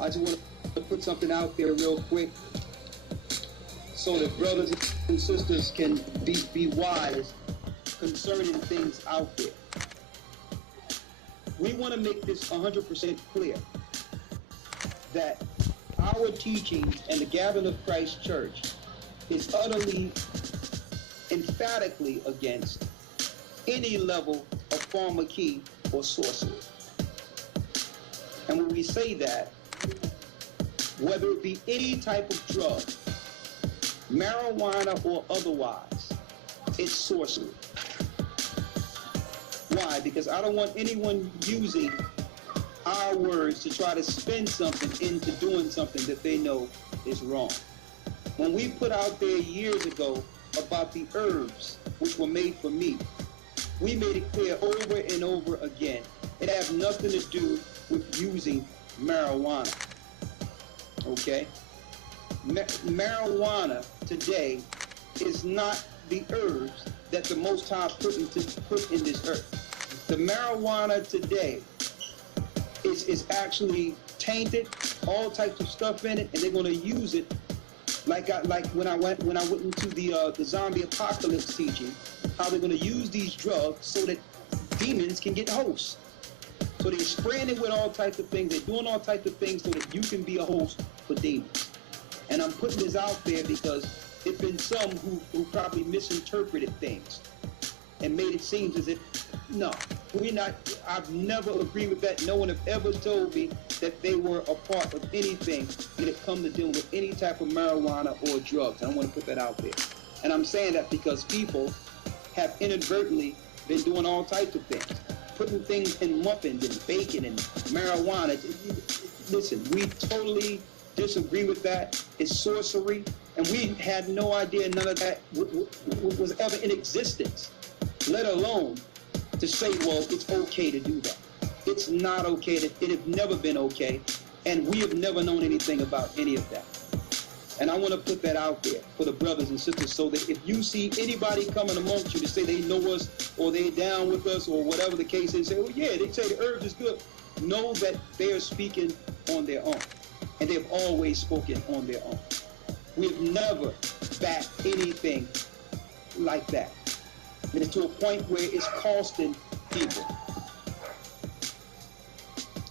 I just want to put something out there real quick so that brothers and sisters can be wise concerning things out there. We want to make this 100% clear that our teachings and the Gathering of Christ Church is utterly, emphatically against any level of pharmacy or sorcery. And when we say that, whether it be any type of drug, marijuana or otherwise, it's sorcery. Why? Because I don't want anyone using our words to try to spin something into doing something that they know is wrong. When we put out there years ago about the herbs which were made for meat, we made it clear over and over again, it has nothing to do with using marijuana. Okay? Marijuana today is not the herbs that the Most High put in this earth. The marijuana today is actually tainted, all types of stuff in it, and they're going to use it like when I went into the zombie apocalypse teaching, how they're going to use these drugs so that demons can get hosts. So they're spraying it with all types of things. They're doing all types of things so that you can be a host for demons. And I'm putting this out there because there's been some who probably misinterpreted things and made it seem as if, no, we're not. I've never agreed with that. No one have ever told me that they were a part of anything when it comes to dealing with any type of marijuana or drugs. I want to put that out there. And I'm saying that because people have inadvertently been doing all types of things, putting things in muffins and bacon and marijuana. Listen, we totally disagree with that. It's sorcery, and we had no idea none of that was ever in existence, let alone to say, well, it's okay to do that. It's not okay. It has never been okay, and we have never known anything about any of that. And I want to put that out there for the brothers and sisters so that if you see anybody coming amongst you to say they know us or they're down with us or whatever the case is, say, well, yeah, they say the herbs is good. Know that they are speaking on their own, and they've always spoken on their own. We've never backed anything like that. And it's to a point where it's costing people.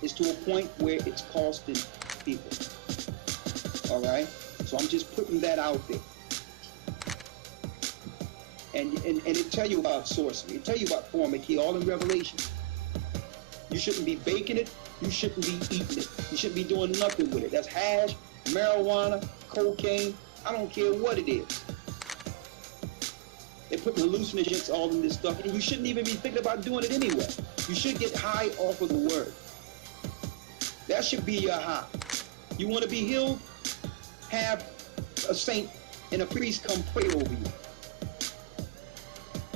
It's to a point where it's costing people. All right? So I'm just putting that out there. And it tell you about sorcery. It tell you about pharmacy, all in Revelation. You shouldn't be baking it. You shouldn't be eating it. You shouldn't be doing nothing with it. That's hash, marijuana, cocaine. I don't care what it is. They're putting hallucinogens all in this stuff, and you shouldn't even be thinking about doing it anyway. You should get high off of the word. That should be your high. You want to be healed? Have a saint and a priest come pray over you.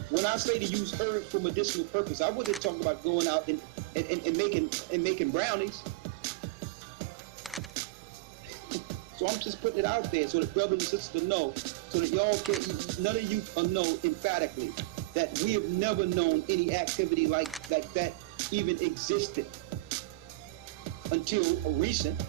When I say to use herbs for medicinal purpose, I wasn't talking about going out and making brownies. So I'm just putting it out there so that brothers and sisters know, so that y'all can, none of you know emphatically that we have never known any activity like that even existed until recent.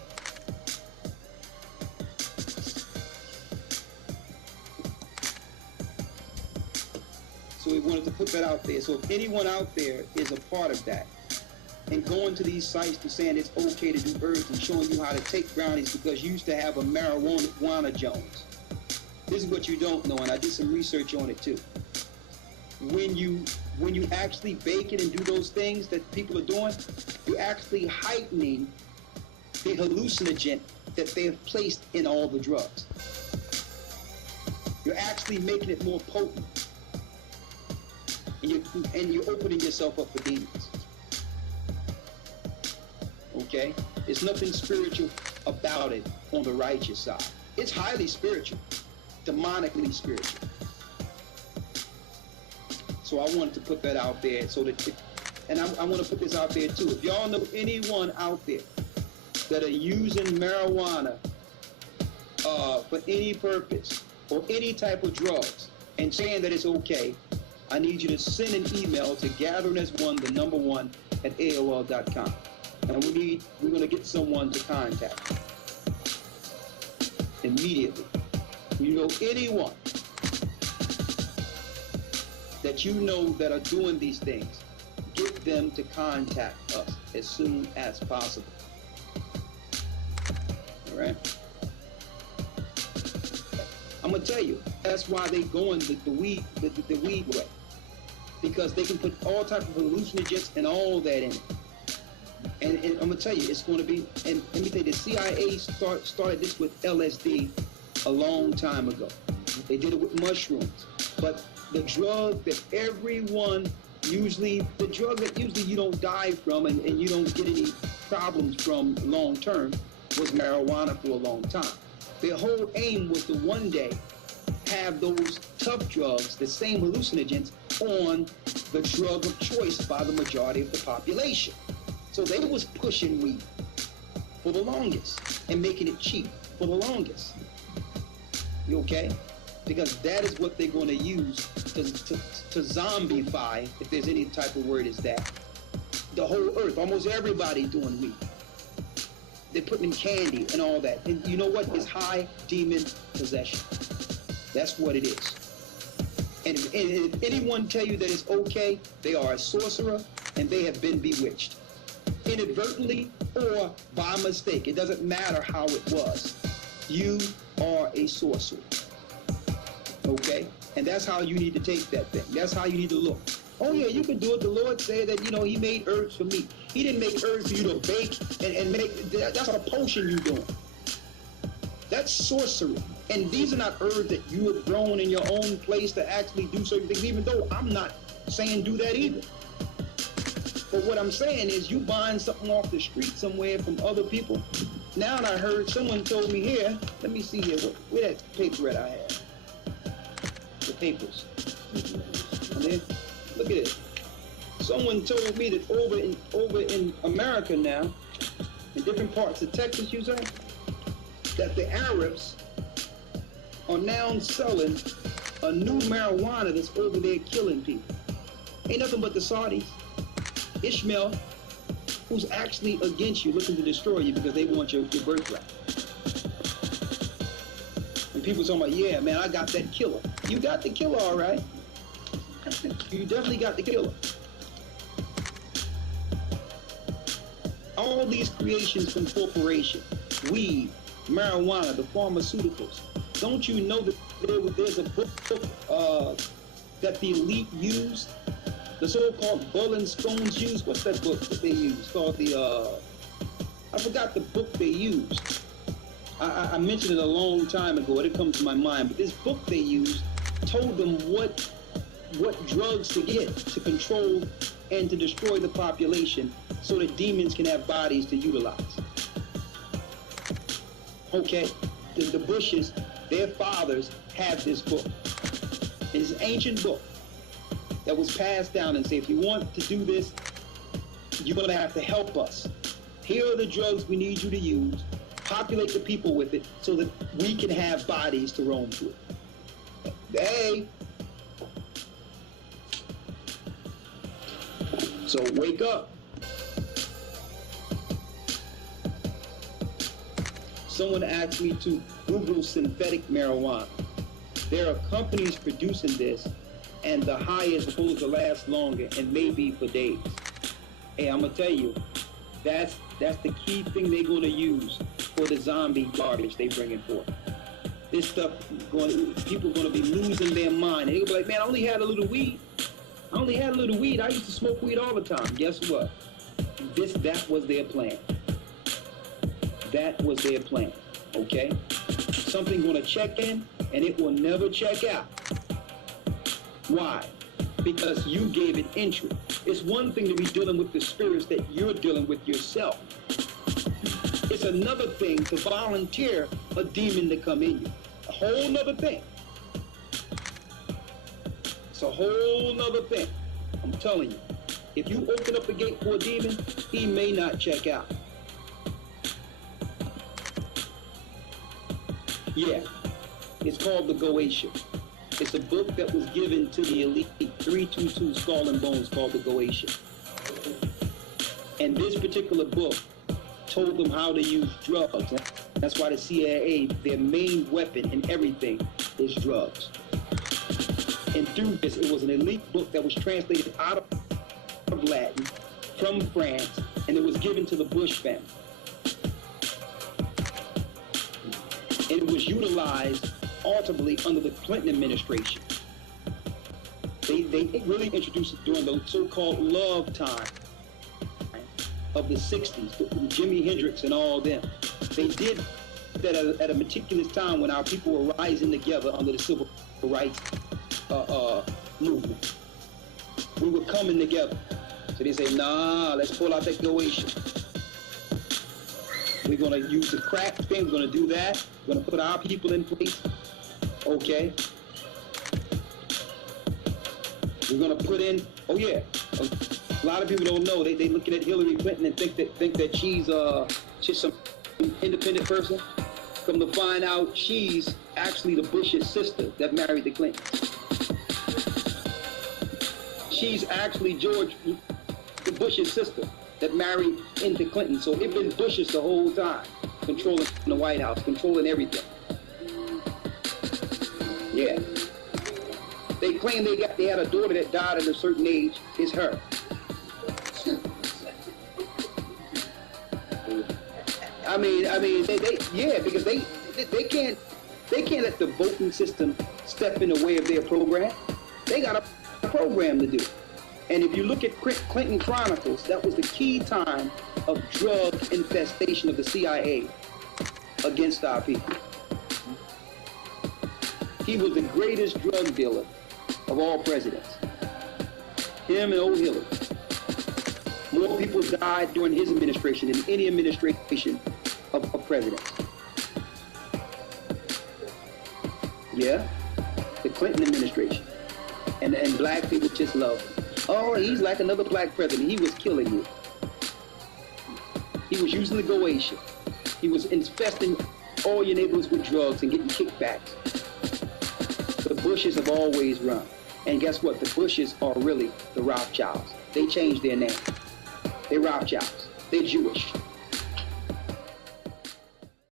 So we wanted to put that out there. So if anyone out there is a part of that and going to these sites to saying it's okay to do herbs and showing you how to take brownies because you used to have a marijuana Jones. This is what you don't know, and I did some research on it too. When you actually bake it and do those things that people are doing, you're actually heightening the hallucinogen that they have placed in all the drugs. You're actually making it more potent. And you're opening yourself up for demons. Okay? There's nothing spiritual about it on the righteous side. It's highly spiritual, demonically spiritual. So I wanted to put that out there so that, and I want to put this out there too. If y'all know anyone out there that are using marijuana for any purpose or any type of drugs and saying that it's okay, I need you to send an email to gatheringas1, the number 1, at AOL.com. And we're going to get someone to contact immediately. You know anyone that you know that are doing these things, get them to contact us as soon as possible. All right? I'm gonna tell you, that's why they going the weed way, because they can put all types of hallucinogens and all that in it. And I'm gonna tell you, it's going to be. And let me tell you, the CIA started this with LSD a long time ago. They did it with mushrooms, but the drug that everyone usually you don't die from and you don't get any problems from long term was marijuana for a long time. Their whole aim was to one day have those tough drugs, the same hallucinogens, on the drug of choice by the majority of the population. So they was pushing weed for the longest and making it cheap for the longest. You okay? Because that is what they're going to use to zombify, if there's any type of word is that, the whole earth. Almost everybody doing weed. They're putting in candy and all that. And you know what? It's high demon possession. That's what it is. And if anyone tell you that it's okay, they are a sorcerer and they have been bewitched. Inadvertently or by mistake. It doesn't matter how it was. You are a sorcerer. Okay? And that's how you need to take that thing. That's how you need to look. Oh yeah, you can do it. The Lord said that, he made herbs for me. He didn't make herbs for you to bake and make, that's a potion you're doing. That's sorcery. And these are not herbs that you have grown in your own place to actually do certain things, even though I'm not saying do that either. But what I'm saying is you buying something off the street somewhere from other people. Now I heard someone told me here, let me see here, where that paper at I had? The papers. And then, look at it. Someone told me that over in America now, in different parts of Texas, you say, that the Arabs are now selling a new marijuana that's over there killing people. Ain't nothing but the Saudis. Ishmael, who's actually against you, looking to destroy you because they want your birthright. And people talking about, yeah, man, I got that killer. You got the killer, all right. You definitely got the killer. All these creations from corporations, weed, marijuana, the pharmaceuticals. Don't you know that there's a book that the elite used? The so-called Bull and Stones used? What's that book that they used? Called I forgot the book they used. I mentioned it a long time ago. It comes to my mind. But this book they used told them what drugs to get to control and to destroy the population so that demons can have bodies to utilize. Okay, the Bushes, their fathers have this book. It's an ancient book that was passed down and say, if you want to do this, you're going to have to help us. Here are the drugs we need you to use. Populate the people with it so that we can have bodies to roam through. Hey. So wake up. Someone asked me to Google synthetic marijuana. There are companies producing this, and the high is supposed to last longer and maybe for days. Hey, I'm gonna tell you, that's the key thing they're gonna use for the zombie garbage they bringing forth. This stuff, people are gonna be losing their mind. They'll be like, man, I only had a little weed. I used to smoke weed all the time. Guess what? That was their plan. That was their plan, okay? Something gonna check in, and it will never check out. Why? Because you gave it entry. It's one thing to be dealing with the spirits that you're dealing with yourself. It's another thing to volunteer a demon to come in you. A whole nother thing. It's a whole nother thing. I'm telling you. If you open up the gate for a demon, he may not check out. Yeah, it's called the GOCC. It's a book that was given to the elite 322 Skull and Bones called the GOCC. And this particular book told them how to use drugs. That's why the CIA, their main weapon in everything is drugs. And through this, it was an elite book that was translated out of Latin from France, and it was given to the Bush family. And it was utilized ultimately under the Clinton administration. They really introduced it during the so-called love time of the 60s, Jimi Hendrix and all them. They did that at a meticulous time when our people were rising together under the civil rights movement. We were coming together. So they say, nah, let's pull out that Goation. We're gonna use the crack thing, we're gonna do that. We're gonna put our people in place, okay? We're gonna put in, oh yeah, a lot of people don't know, they looking at Hillary Clinton and think that she's some independent person. Come to find out, she's actually the Bush's sister that married the Clintons. She's actually the Bush's sister that married into Clinton. So it's been Bush's the whole time, controlling the White House, controlling everything. Yeah. They claim they had a daughter that died at a certain age. It's her. I mean, because they can't let the voting system step in the way of their program. They got a program to do. And if you look at Clinton Chronicles, that was the key time of drug infestation of the CIA against our people. He was the greatest drug dealer of all presidents. Him and old Hillary. More people died during his administration than any administration of presidents. Yeah, the Clinton administration. And black people just love him. Oh, he's like another black president. He was killing you. He was using the Goation. He was infesting all your neighborhoods with drugs and getting kickbacks. The Bushes have always run. And guess what? The Bushes are really the Rothschilds. They changed their name. They're Rothschilds. They're Jewish.